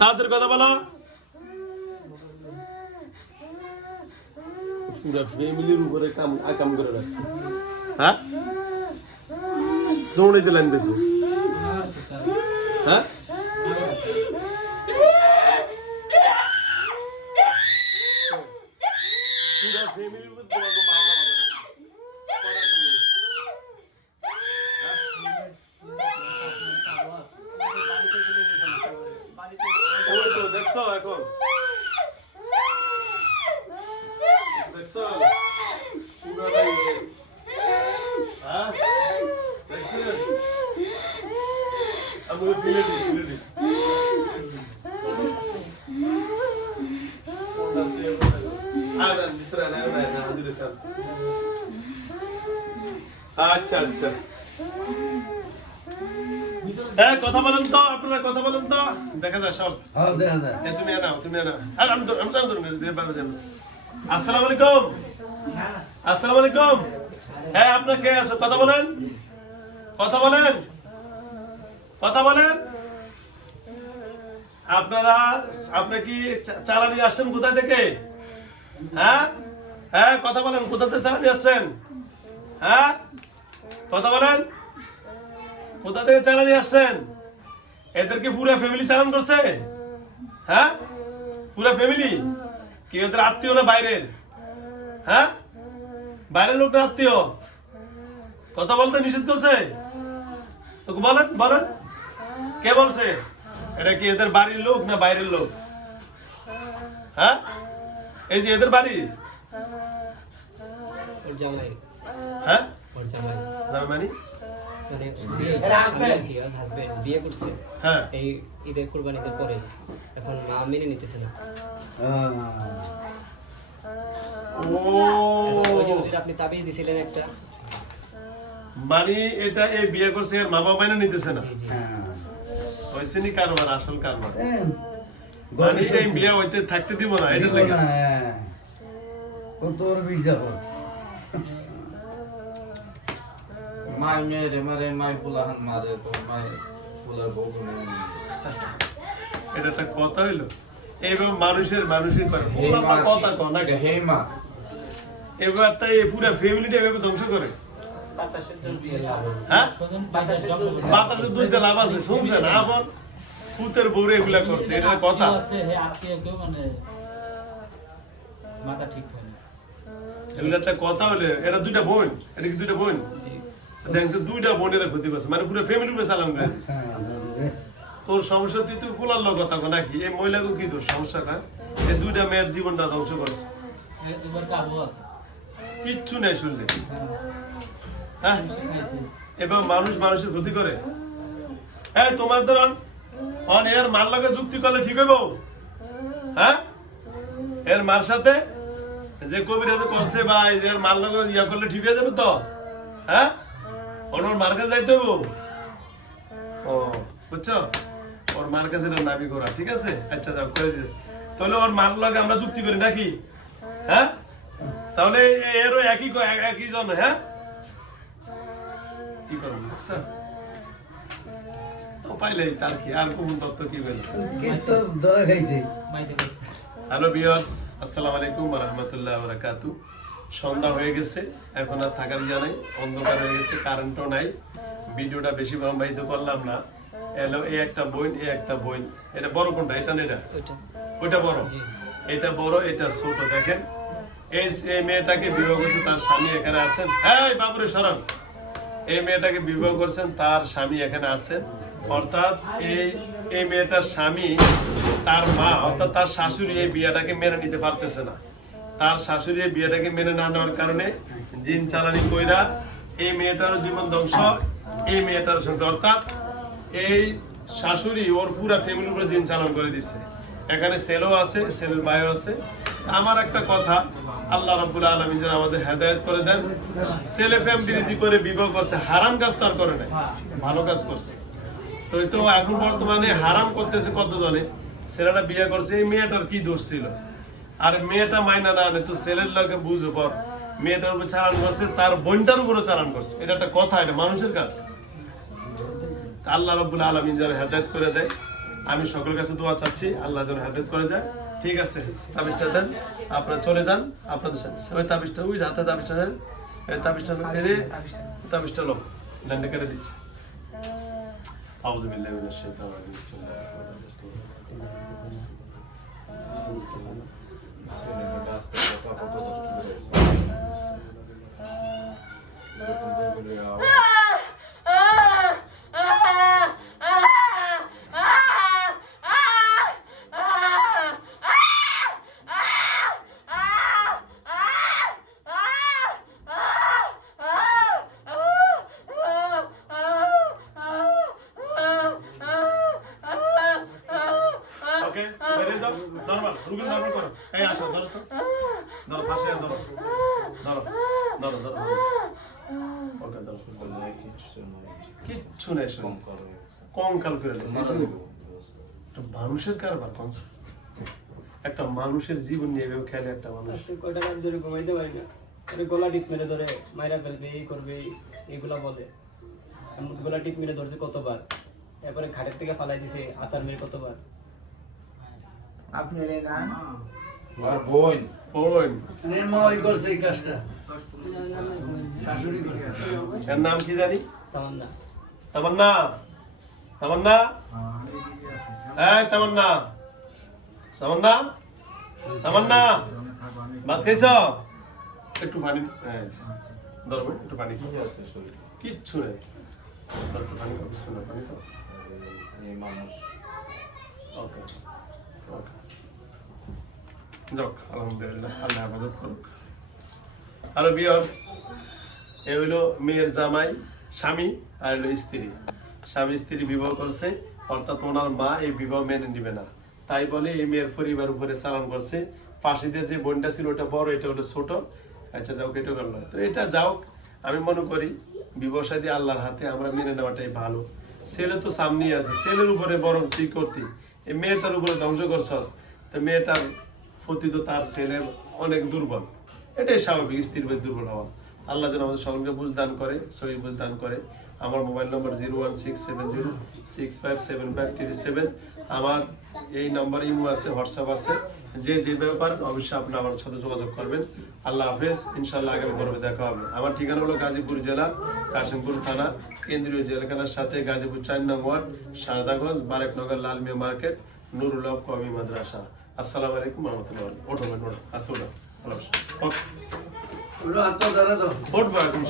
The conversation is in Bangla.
তাদের কথা বলো। পুরা ফ্যামিলির উপরে কাম আকাম করে রাখছে। হ্যাঁ? দৌড়ে দিলেন বেশি হ্যাঁ পুরা ফ্যামিলির উপর তোমাকে বাবা বাবা করে। ওই তো দেখছ এখন দেখছ পুরাটাই ইংলিশ হ্যাঁ দেখছ আমি ওই সিলেটি সিলেটি আগান ভিতরে না না না হাজির স্যার আচ্ছা আচ্ছা হ্যাঁ কথা বলেন তো আপনারা কথা বলেন তো। দেখা যায় সব। দেখা যায়। তুমি আনাও তুমি আনাও। আর আমি আমি আমি তো দিয়ে পাবো জানো আসসালামু আলাইকুম। আসসালামু আলাইকুম। হ্যাঁ আপনার কে আছে? কথা বলেন। কথা বলেন। কথা বলেন। আপনারা আপনি কি চালানি আসছেন কোথা থেকে? হ্যাঁ? হ্যাঁ কথা বলেন কোথা থেকে চালানি আসছেন? হ্যাঁ? কথা বলেন। কোথা থেকে চালানি আসছেন? এদেরকে পুরো ফ্যামিলি চালান করছে? হ্যাঁ? পুরো ফ্যামিলি কি ওদের আত্মীয় না বাইরের? হ্যাঁ? বাইরের লোক না আত্মীয়? কথা বলতে নিষেধ করছে? তোকে বলেন বলেন। কে বলছে? এটা কি এদের বাড়ির লোক না বাইরের লোক? হ্যাঁ? এই যে এদের বাড়ি? হ্যাঁ? জামাই মানে? মানে হাজবেন্ড বিয়ে করছে। হ্যাঁ। এই ঈদের কোরবানিতে পরে। এখন মা মেনে নিতেছে না। আপনি তাবিজ দিছিলেন একটা। মানে এটা এই বিয়ে করছে এর মা বাবা মাইনে নিতেছে না? জি হয়েছে নি কারবার আসল কারবার? মানে এই বিয়ে হইতে থাকতে দিব না এটা লেগে। কত বড় মির্জাফর মাই মেরে মারে মাই পোলাহান মারে তো মাই পোলার বউ এটা একটা কথা হইল। এইভাবে মানুষের মানুষের তো কথা কন না হে মা। এবারটা এই পুরো ফ্যামিলিটা এভাবে ধ্বংস করে। হ্যাঁ? বাতাসে দুইটা লাভ আছে শুনছেন? আবার ফুতের বউরে এগুলা করছে এটা কথা। আছে আত্মীয় কেউ মানে মাথা ঠিক এগুলো একটা কথা হলে এটা দুইটা বোন। এটা কি দুইটা বোন? দেখছে দুইটা বোনেরা ক্ষতি করছে। মানে পুরো ফ্যামিলি উপরে চালান তোর সমস্যা তুই তুই ফুলার লোক কথা নাকি? এই মহিলাকে কি তোর সমস্যাটা এই দুইটা মেয়ের জীবনটা ধ্বংস করছে। কিচ্ছু নেই শুনলে। হ্যাঁ। এবার মানুষ মানুষের ক্ষতি করে। এই তোমাদের অন অন এর মার লাগে যুক্তি করলে ঠিক হইব? হ্যাঁ? এর মার সাথে? যে কবিরাজ করছে বা এর মার লাগে ইয়া করলে ঠিক হয়ে যাবে তো? হ্যাঁ? ওর ওর মার কাছে যাইতে হইব? ও বুঝছ? ওর মার কাছে নাবি করা ঠিক আছে? আচ্ছা যাও করে দিতে তাহলে ওর মার লাগে আমরা যুক্তি করি নাকি? হ্যাঁ? তাহলে এরও একই একই জন হ্যাঁ? কি করব তো পাইলে তার কি আর কোন তত্ত্ব কি বলব তো ধরা খাইছে। হ্যালো ভিউয়ার্স আসসালামু আলাইকুম ওয়া রাহমাতুল্লাহি ওয়া বারাকাতু। সন্ধ্যা হয়ে গেছে এখন আর থাকার ইয়া নাই অন্ধকার হয়ে গেছে কারেন্টও নাই। ভিডিওটা বেশি লম্বায়িত করলাম না। এলো এই একটা বই এই একটা বই। এটা বড় কোনটা? এটা না এটা ওইটা। বড়। এটা বড় এটা ছোট দেখেন। এই এই মেয়েটাকে বিবাহ করছে তার স্বামী এখানে আছেন। হ্যাঁ বাবুরে সরণ এই মেয়েটাকে বিবাহ করছেন তার স্বামী এখানে আছেন। অর্থাৎ এই এই মেয়েটার স্বামী তার মা অর্থাৎ তার শাশুড়ি এই বিয়েটাকে মেনে নিতে পারতেছে না। তার শাশুড়ি বিয়েটাকে মেনে না নেওয়ার কারণে জিন চালানি কইরা এই মেয়েটার জীবন ধ্বংস, এই মেয়েটার সঙ্গে অর্থাৎ এই শাশুড়ি ওর পুরা ফ্যামিলির উপরে জিন চালান করে দিচ্ছে এখানে ছেলেও আছে ছেলের ভাইও আছে। আমার একটা কথা, আল্লাহ রাব্বুল আলামিন যেন আমাদের হেদায়েত করে দেন। ছেলে প্রেম বিরোধী করে বিবাহ করছে, হারাম কাজ তার করে নাই, ভালো কাজ করছে। তো এই তো এখন বর্তমানে হারাম করতেছে কতজনে? ছেলেটা বিয়ে করছে, এই মেয়েটার কি দোষ ছিল? আর মেয়েটা মাইনা না আনে তো ছেলের লোকে বুঝে পর মেয়েটার উপর চালান করছে তার বোনটার উপরও চালান করছে এটা একটা কথা এটা মানুষের কাজ আল্লাহ রব্বুল আলমিন যেন হেদায়ত করে দেয় আমি সকলের কাছে দোয়া চাচ্ছি আল্লাহ যেন হেদায়ত করে যায় ঠিক আছে তাবিজটা দেন আপনারা চলে যান আপনাদের সাথে ওই তাবিজটা ওই হাতে তাবিজটা দেন এই তাবিজটা এই যে তাবিজটা লোক ডান্ডে কেটে দিচ্ছে أعوذ بالله من الشيطان الرجيم بسم الله الرحمن الرحيم ওকে বেরিয়ে যাও নরমাল রুগী নরমাল করো। এই আসো ধরো তো। ধরো ফাঁসি ধরো। ধরো ধরো ধরো ওকে ধরো। কিচ্ছু নেই কঙ্কাল করে একটা মানুষের কারবার একটা মানুষের জীবন নিয়ে এভাবে খেলে একটা মানুষ। কয়টা ধরে ঘুমাইতে পারি না? ওরে গলা টিপ মেরে ধরে মাইরা ফেলবে এই করবে এইগুলা বলে। আমি গলা টিপ মেরে ধরছে কতবার? এরপরে ঘাটের থেকে ফালাই দিছে আসার মেরে কতবার? আর বোন। এর মা ওই করছে এই কাজটা। শাশুড়ি করছে। এর নাম কি জানি? তেমন না তামান্না। তামান্না? এই তামান্না। তামান্না? তামান্না। ভাত খাইছ একটু পানি হ্যাঁ ধরো ভাই, একটু পানি। কি আছে শরীর কিচ্ছু নেই। একটু পানি পানি খাও মানুষ ওকে যাক, আলহামদুলিল্লাহ, আল্লাহ হেফাজত করুক। আরও বিয়ার্স এ হইল মেয়ের জামাই, স্বামী আর হইল স্ত্রী। স্বামী স্ত্রী বিবাহ করছে, অর্থাৎ ওনার মা এই বিবাহ মেনে নিবে না। তাই বলে এই মেয়ের পরিবার উপরে চালান করছে। ফাঁসিতে যে বোনটা ছিল, ওটা বড়, এটা হলো ছোট। আচ্ছা যাও এটা গেল তো এটা যাও আমি মনে করি বিবাহ সাদী আল্লাহর হাতে আমরা মেনে নেওয়াটাই ভালো। ছেলে তো সামনেই আছে, ছেলের উপরে বরং ঠিক করতি। এই মেয়েটার উপরে ধ্বংস করছস। তো মেয়েটার প্রতি তো তার ছেলে অনেক দুর্বল। এটাই স্বাভাবিক, স্ত্রীর প্রতি দুর্বল হওয়া। আল্লাহ যেন আমাদের সকলকে বুঝ দান করে, সহি বুঝ দান করে। আমার mobile number zero one six seven zero six five seven five three seven. আমার এই নম্বর ইমো আছে, হোয়াটসঅ্যাপ আছে। যে যে ব্যাপার অবশ্যই আপনি আমার সাথে যোগাযোগ করবেন। আল্লাহ হাফেজ ইনশাল্লাহ আগামী পর্বে দেখা হবে। আমার ঠিকানা হলো গাজীপুর জেলা, কাশিমপুর থানা, কেন্দ্রীয় জেলখানার সাথে গাজীপুর চার নং ওয়ার্ড সারদাগঞ্জ, বারেকনগর, লালমিয়া মার্কেট, নুরুল হক কমি মাদ্রাসা। আসসালামু আলাইকুম রহমতুল্লাহ ওঠো ভাই ওঠো আসতে ওঠো ভালো আছো। ওঠো। ওরা আত্মদারা তো উঠবো এখন